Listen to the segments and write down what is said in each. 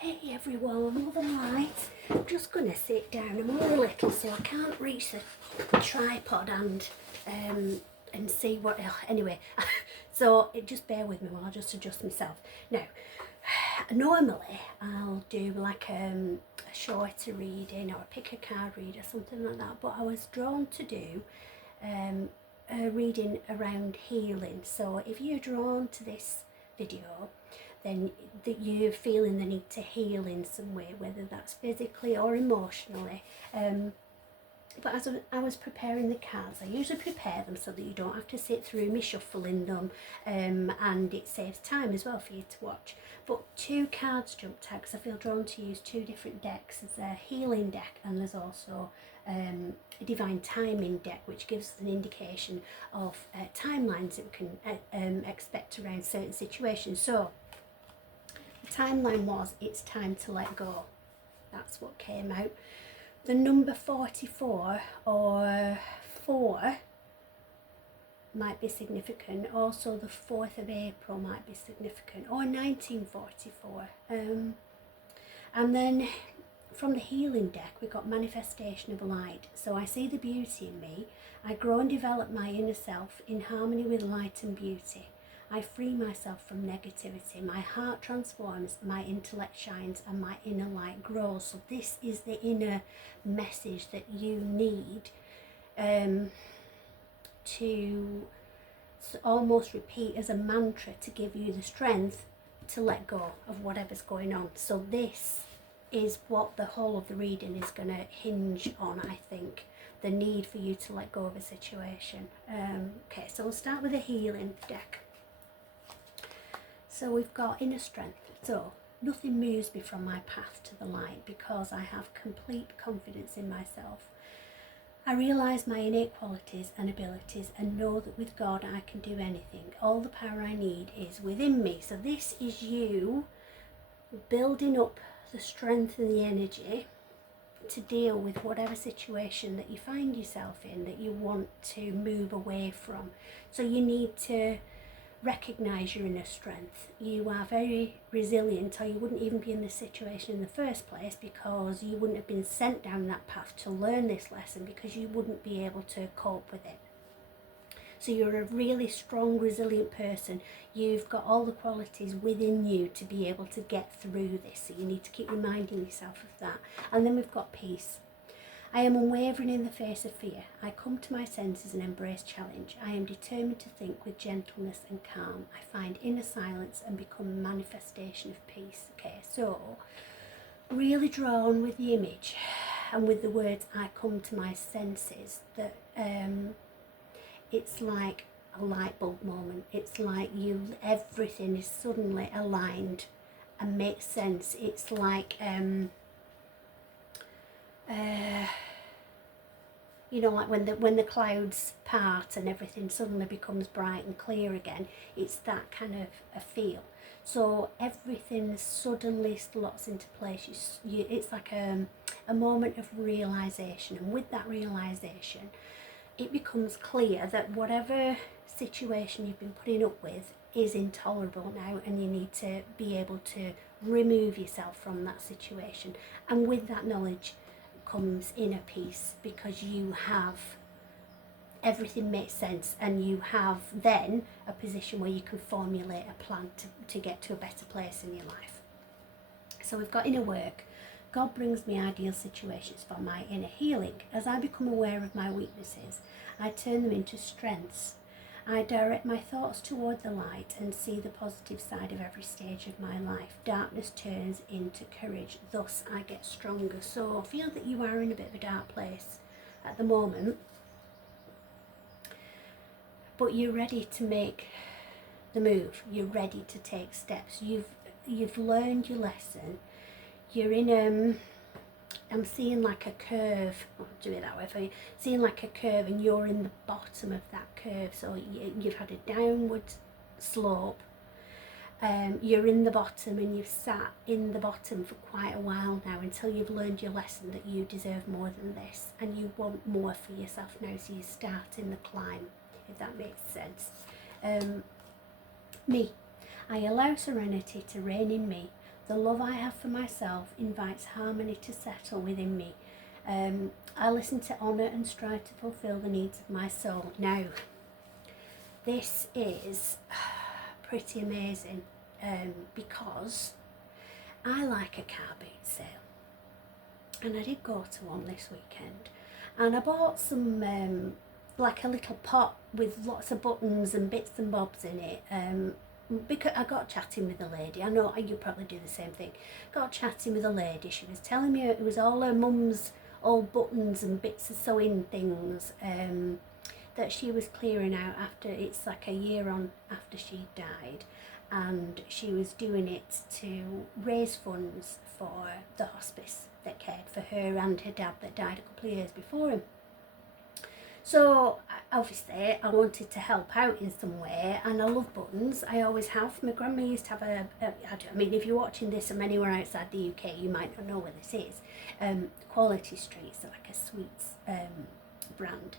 Hey everyone, love and light. I'm just gonna sit down. I'm only little, so I can't reach the tripod and see what. Anyway, so just bear with me while I just adjust myself. Now, normally I'll do like a shorter reading or a pick a card read or something like that, but I was drawn to do a reading around healing. So if you're drawn to this video, then that you're feeling the need to heal in some way, whether that's physically or emotionally. But as I was preparing the cards, I usually prepare them so that you don't have to sit through me shuffling them, and it saves time as well for you to watch. But two cards jumped out because I feel drawn to use two different decks. There's a healing deck and there's also a divine timing deck, which gives an indication of timelines that we can expect around certain situations. So the timeline was, it's time to let go. That's what came out. The number 44 or 4 might be significant. Also the 4th of April might be significant, or 1944. And then from the healing deck we got manifestation of light. So I see the beauty in me. I grow and develop my inner self in harmony with light and beauty. I free myself from negativity. My heart transforms, my intellect shines, and my inner light grows. So this is the inner message that you need to almost repeat as a mantra to give you the strength to let go of whatever's going on. So this is what the whole of the reading is going to hinge on, I think. The need for you to let go of a situation. Okay, so we'll start with the healing deck. So we've got inner strength. So nothing moves me from my path to the light because I have complete confidence in myself. I realise my innate qualities and abilities and know that with God I can do anything. All the power I need is within me. So this is you building up the strength and the energy to deal with whatever situation that you find yourself in that you want to move away from. So you need to recognise your inner strength. You are very resilient, or you wouldn't even be in this situation in the first place, because you wouldn't have been sent down that path to learn this lesson, because you wouldn't be able to cope with it. So you're a really strong, resilient person. You've got all the qualities within you to be able to get through this. So you need to keep reminding yourself of that. And then we've got peace. I am unwavering in the face of fear. I come to my senses and embrace challenge. I am determined to think with gentleness and calm. I find inner silence and become a manifestation of peace. Okay, so really drawn with the image and with the words I come to my senses, that it's like a light bulb moment. It's like everything is suddenly aligned and makes sense. It's like you know, like when the clouds part and everything suddenly becomes bright and clear again. It's that kind of a feel. So everything suddenly slots into place. It's like a moment of realisation, and with that realisation it becomes clear that whatever situation you've been putting up with is intolerable now, and you need to be able to remove yourself from that situation. And with that knowledge comes inner peace, because you have everything makes sense, and you have then a position where you can formulate a plan to get to a better place in your life. So we've got inner work. God brings me ideal situations for my inner healing. As I become aware of my weaknesses, I turn them into strengths. I direct my thoughts toward the light and see the positive side of every stage of my life. Darkness turns into courage, thus I get stronger. So I feel that you are in a bit of a dark place at the moment, but you're ready to make the move. You're ready to take steps. You've learned your lesson. You're in I'm seeing like a curve. I'll do it that way for you. Seeing like a curve, and you're in the bottom of that curve. So you've had a downward slope. You're in the bottom, and you've sat in the bottom for quite a while now, until you've learned your lesson that you deserve more than this, and you want more for yourself now. So you start in the climb, if that makes sense. Me, I allow serenity to reign in me. The love I have for myself invites harmony to settle within me. I listen to honour and strive to fulfil the needs of my soul. Now, this is pretty amazing because I like a car boot sale, and I did go to one this weekend, and I bought some like a little pot with lots of buttons and bits and bobs in it, because I got chatting with a lady. I know you probably do the same thing. Got chatting with a lady. She was telling me it was all her mum's old buttons and bits of sewing things that she was clearing out after, it's like a year on after she died, and she was doing it to raise funds for the hospice that cared for her and her dad that died a couple of years before him. So obviously I wanted to help out in some way, and I love buttons. I always have. My grandma used to have I mean, if you're watching this from anywhere outside the UK, you might not know where this is. Quality Street, so like a sweets brand,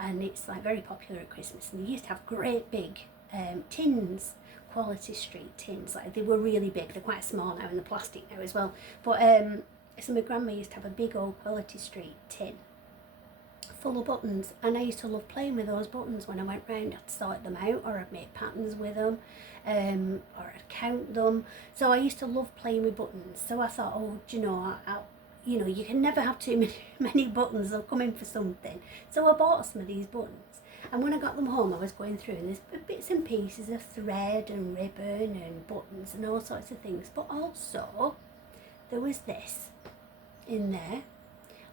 and it's like very popular at Christmas, and they used to have great big tins, Quality Street tins. Like, they were really big. They're quite small now, and the plastic now as well, but so my grandma used to have a big old Quality Street tin full of buttons, and I used to love playing with those buttons. When I went round, I'd sort them out, or I'd make patterns with them, or I'd count them. So I used to love playing with buttons. So I thought, oh, do you know, you know, you can never have too many buttons, they'll come in for something. So I bought some of these buttons, and when I got them home, I was going through, and there's bits and pieces of thread and ribbon and buttons and all sorts of things, but also there was this in there,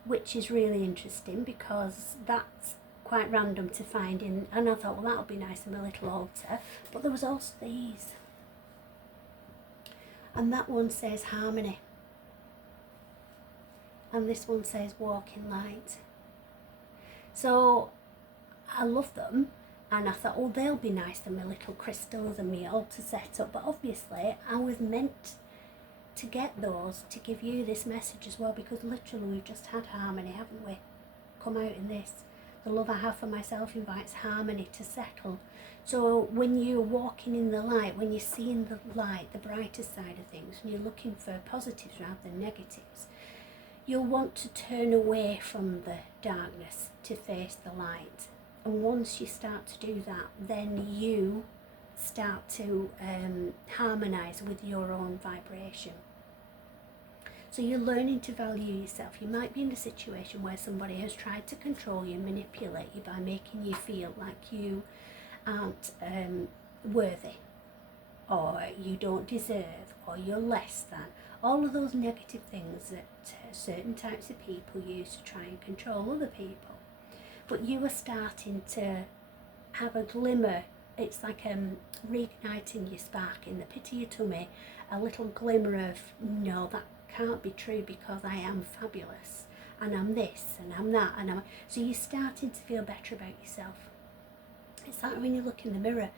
which is really interesting because that's quite random to find in, and I thought, well, that'll be nice in my little altar. But there was also these, and that one says harmony, and this one says walk in light. So I love them, and I thought, oh, they'll be nice in my little crystals and my altar setup. But obviously I was meant to get those to give you this message as well, because literally we've just had harmony, haven't we, come out in this. The love I have for myself invites harmony to settle. So when you're walking in the light, when you're seeing the light, the brighter side of things, and you're looking for positives rather than negatives, you'll want to turn away from the darkness to face the light. And once you start to do that, then you start to harmonise with your own vibration. So you're learning to value yourself. You might be in a situation where somebody has tried to control you, manipulate you by making you feel like you aren't worthy, or you don't deserve, or you're less than. All of those negative things that certain types of people use to try and control other people. But you are starting to have a glimmer. It's like reigniting your spark in the pit of your tummy, a little glimmer of, no, that can't be true, because I am fabulous, and I'm this, and I'm that, and I'm... So you're starting to feel better about yourself. It's like when you look in the mirror,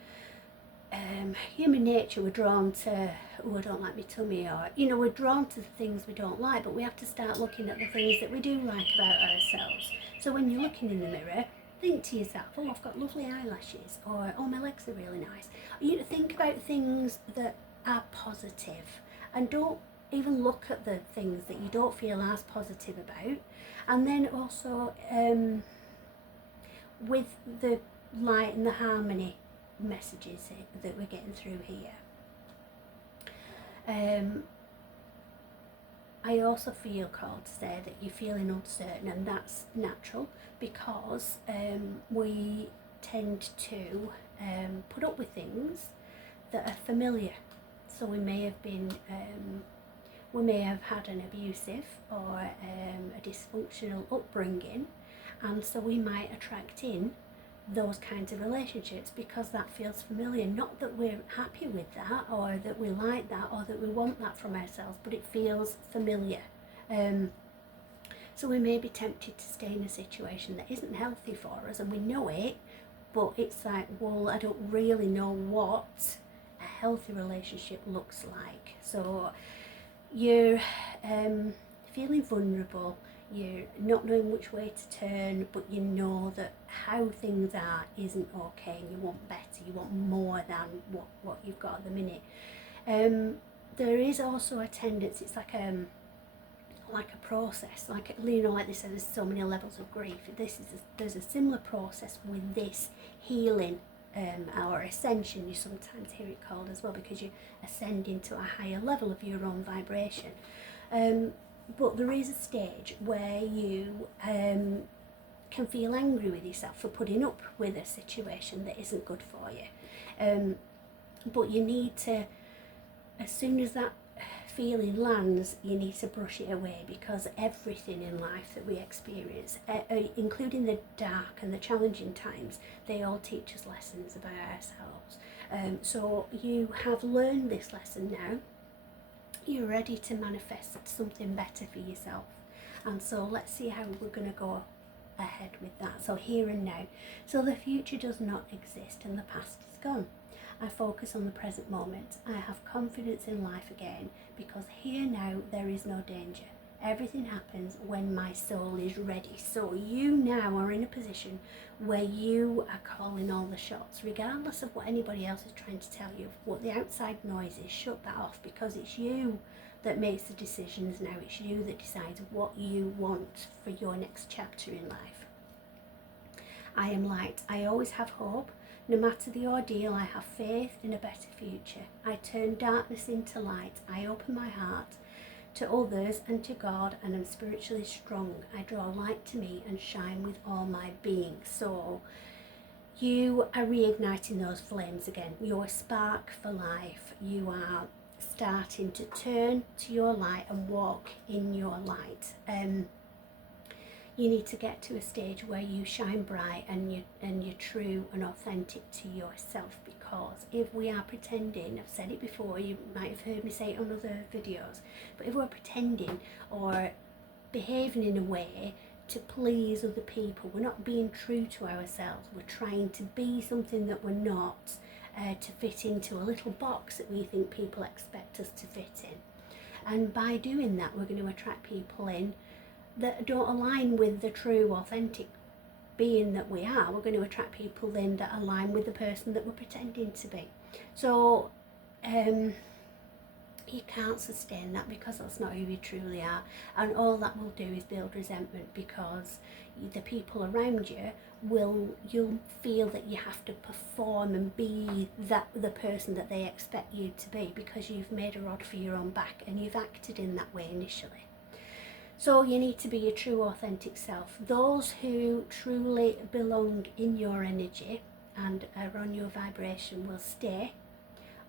human nature, we're drawn to, oh, I don't like my tummy, or, you know, we're drawn to the things we don't like, but we have to start looking at the things that we do like about ourselves. So when you're looking in the mirror, think to yourself, oh, I've got lovely eyelashes, or oh, my legs are really nice. You think about things that are positive, and don't even look at the things that you don't feel as positive about. And then also with the light and the harmony messages that we're getting through here, I also feel called to say that you're feeling uncertain, and that's natural, because we tend to put up with things that are familiar. So we may have been we may have had an abusive or a dysfunctional upbringing, and so we might attract in those kinds of relationships because that feels familiar. Not that we're happy with that, or that we like that, or that we want that from ourselves, but it feels familiar. So we may be tempted to stay in a situation that isn't healthy for us, and we know it, but it's like, well, I don't really know what a healthy relationship looks like. So you're feeling vulnerable, you're not knowing which way to turn, but you know that how things are isn't okay, and you want better, you want more than what you've got at the minute. there is also a tendency, it's like a process, like, you know, like they said, there's so many levels of grief. There's a similar process with this healing, or ascension, you sometimes hear it called as well, because you ascend into a higher level of your own vibration. But there is a stage where you can feel angry with yourself for putting up with a situation that isn't good for you. But you need to, as soon as that feeling lands, you need to brush it away, because everything in life that we experience, including the dark and the challenging times, they all teach us lessons about ourselves. So you have learned this lesson now. You're ready to manifest something better for yourself. And so let's see how we're going to go ahead with that. So here and now. So the future does not exist and the past is gone. I focus on the present moment. I have confidence in life again, because here now there is no danger. Everything happens when my soul is ready. So you now are in a position where you are calling all the shots, regardless of what anybody else is trying to tell you, what the outside noise is. Shut that off, because it's you that makes the decisions now. It's you that decides what you want for your next chapter in life. I am light. I always have hope. No matter the ordeal, I have faith in a better future. I turn darkness into light. I open my heart to others and to God, and am spiritually strong. I draw light to me and shine with all my being. So you are reigniting those flames again. You're a spark for life. You are starting to turn to your light and walk in your light. You need to get to a stage where you shine bright and you're true and authentic to yourself, because if we are pretending, I've said it before, you might have heard me say it on other videos, but if we're pretending or behaving in a way to please other people, we're not being true to ourselves. We're trying to be something that we're not, to fit into a little box that we think people expect us to fit in. And by doing that, we're going to attract people in that don't align with the true, authentic being that we are. We're going to attract people then that align with the person that we're pretending to be. So you can't sustain that, because that's not who you truly are, and all that will do is build resentment, because the people around you you'll feel that you have to perform and be the person that they expect you to be, because you've made a rod for your own back and you've acted in that way initially. So you need to be your true, authentic self. Those who truly belong in your energy and are on your vibration will stay.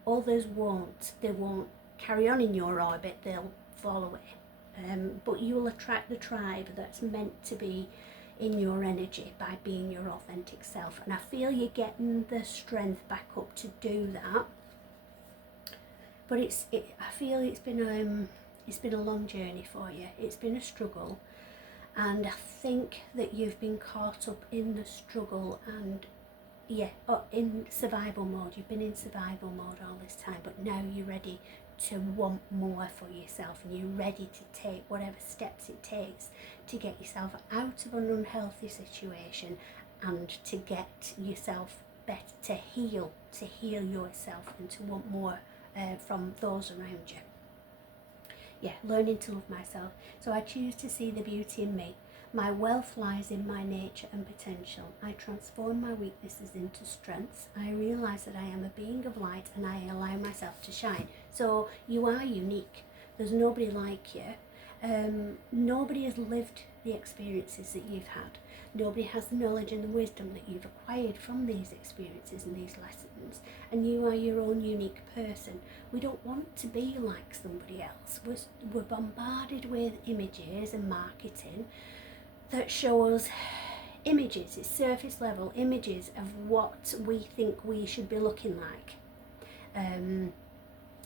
Others won't. They won't carry on in your orbit. They'll fall away. But you will attract the tribe that's meant to be in your energy by being your authentic self. And I feel you're getting the strength back up to do that. But I feel it's been a long journey for you. It's been a struggle, and I think that you've been caught up in the struggle and in survival mode. You've been in survival mode all this time, but now you're ready to want more for yourself, and you're ready to take whatever steps it takes to get yourself out of an unhealthy situation and to get yourself better, to heal yourself, and to want more from those around you. Learning to love myself. So I choose to see the beauty in me. My wealth lies in my nature and potential. I transform my weaknesses into strengths. I realise that I am a being of light, and I allow myself to shine. So you are unique. There's nobody like you. Nobody has lived the experiences that you've had. Nobody has the knowledge and the wisdom that you've acquired from these experiences and these lessons. And you are your own unique person. We don't want to be like somebody else. We're bombarded with images and marketing that show us images, it's surface level images of what we think we should be looking like.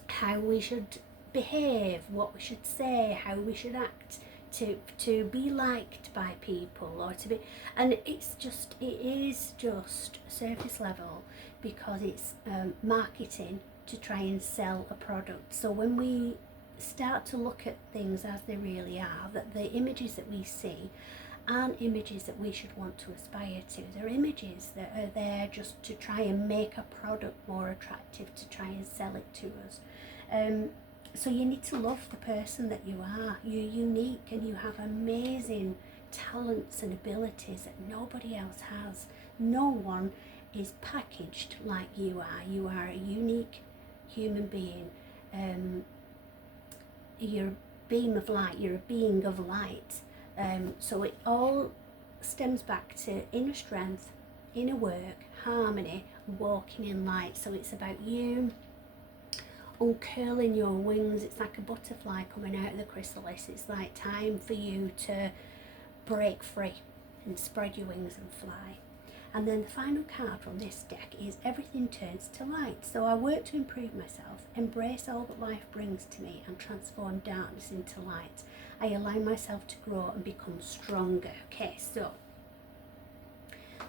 How we should behave, what we should say, how we should act to be liked by people, or to be, and it is just surface level, because it's marketing to try and sell a product. So when we start to look at things as they really are, that the images that we see aren't images that we should want to aspire to. They're images that are there just to try and make a product more attractive, to try and sell it to us. so you need to love the person that you are. You're unique and you have amazing talents and abilities that nobody else has. No one is packaged like you are. You are a unique human being. You're a beam of light. You're a being of light. So it all stems back to inner strength, inner work, harmony, walking in light. So it's about you uncurling your wings. It's like a butterfly coming out of the chrysalis. It's like time for you to break free and spread your wings and fly. And then the final card from this deck is everything turns to light. So I work to improve myself, embrace all that life brings to me and transform darkness into light. I allow myself to grow and become stronger. Okay, so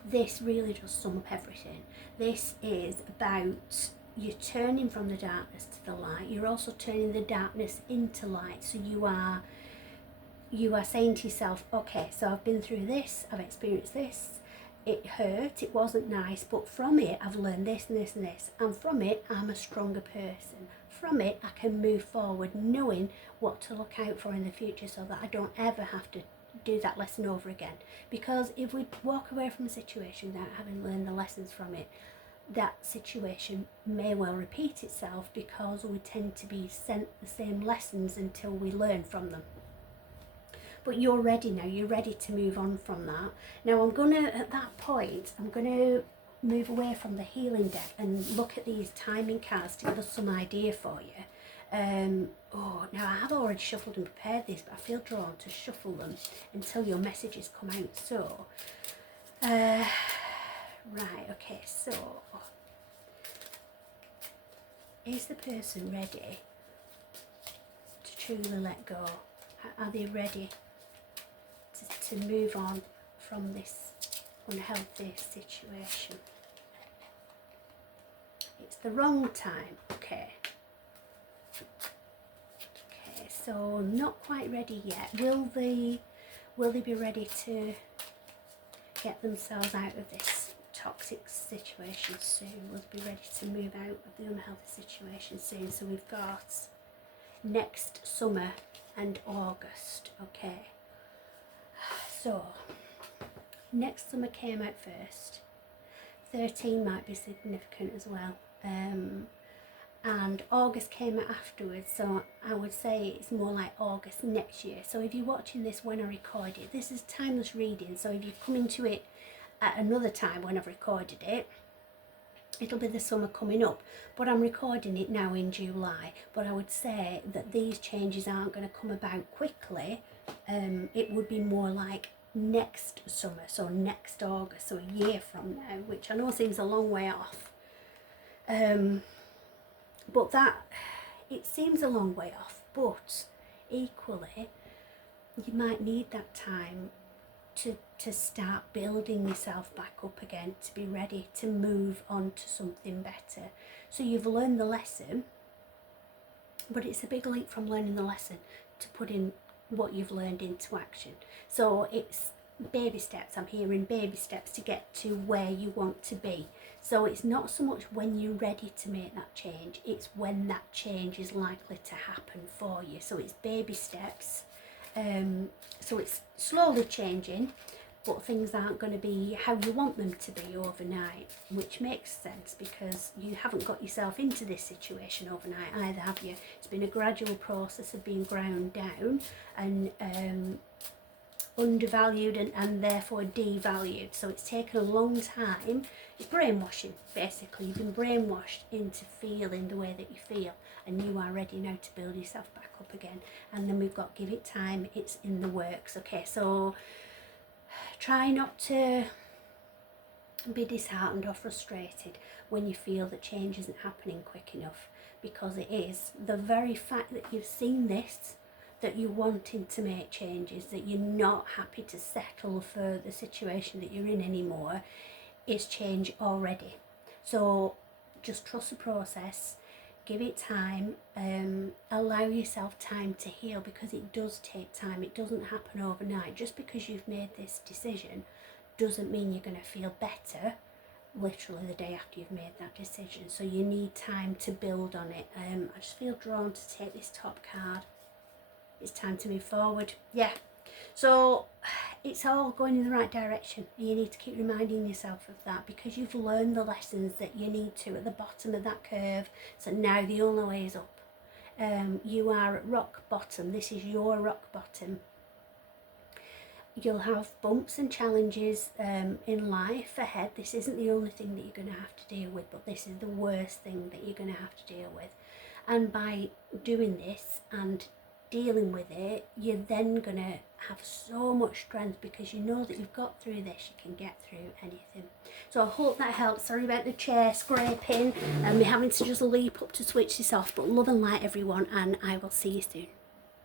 this really does sum up everything. This is about you're turning from the darkness to the light. You're also turning the darkness into light. So you are saying to yourself, okay, so I've been through this, I've experienced this, it hurt, it wasn't nice, but from it I've learned this and this and this, and from it I'm a stronger person. From it I can move forward knowing what to look out for in the future so that I don't ever have to do that lesson over again. Because if we walk away from a situation without having learned the lessons from it, that situation may well repeat itself because we tend to be sent the same lessons until we learn from them. But you're ready now, you're ready to move on from that. Now at that point, I'm gonna move away from the healing deck and look at these timing cards to give us some idea for you. Now I have already shuffled and prepared these, but I feel drawn to shuffle them until your messages come out. So, right, okay, so is the person ready to truly let go? Are they ready to move on from this unhealthy situation? It's the wrong time. Okay, so not quite ready yet. Will they be ready to get themselves out of this toxic situation soon? Will they be ready to move out of the unhealthy situation soon? So we've got next summer and August. Okay, so next summer came out first. 13 might be significant as well, and August came out afterwards, so I would say it's more like August next year. So if you're watching this when I record it, this is timeless reading, so if you come into it at another time when I've recorded it, it'll be the summer coming up, but I'm recording it now in July. But I would say that these changes aren't going to come about quickly. It would be more like next summer, so next August, so a year from now, which I know seems a long way off. But it seems a long way off, but equally you might need that time to start building yourself back up again, to be ready to move on to something better. So you've learned the lesson, but it's a big leap from learning the lesson to putting what you've learned into action. So it's baby steps. I'm hearing baby steps to get to where you want to be. So it's not so much when you're ready to make that change, it's when that change is likely to happen for you. So it's baby steps. So it's slowly changing, but things aren't going to be how you want them to be overnight, which makes sense because you haven't got yourself into this situation overnight either, have you? It's been a gradual process of being ground down and undervalued and therefore devalued. So it's taken a long time. It's brainwashing, basically. You've been brainwashed into feeling the way that you feel, and you are ready now to build yourself back up again. And then we've got give it time, it's in the works. Okay, so try not to be disheartened or frustrated when you feel that change isn't happening quick enough, because it is. The very fact that you've seen this, that you're wanting to make changes, that you're not happy to settle for the situation that you're in anymore, is change already. So just trust the process, give it time, allow yourself time to heal, because it does take time. It doesn't happen overnight. Just because you've made this decision doesn't mean you're going to feel better literally the day after you've made that decision. So you need time to build on it. I just feel drawn to take this top card. It's time to move forward. Yeah. So it's all going in the right direction. You need to keep reminding yourself of that, because you've learned the lessons that you need to at the bottom of that curve. So now the only way is up. You are at rock bottom. This is your rock bottom. You'll have bumps and challenges in life ahead. This isn't the only thing that you're going to have to deal with, but this is the worst thing that you're going to have to deal with. And by doing this and dealing with it, you're then going to have so much strength, because you know that you've got through this, you can get through anything. So I hope that helps. Sorry about the chair scraping and me having to just leap up to switch this off, but love and light everyone, and I will see you soon.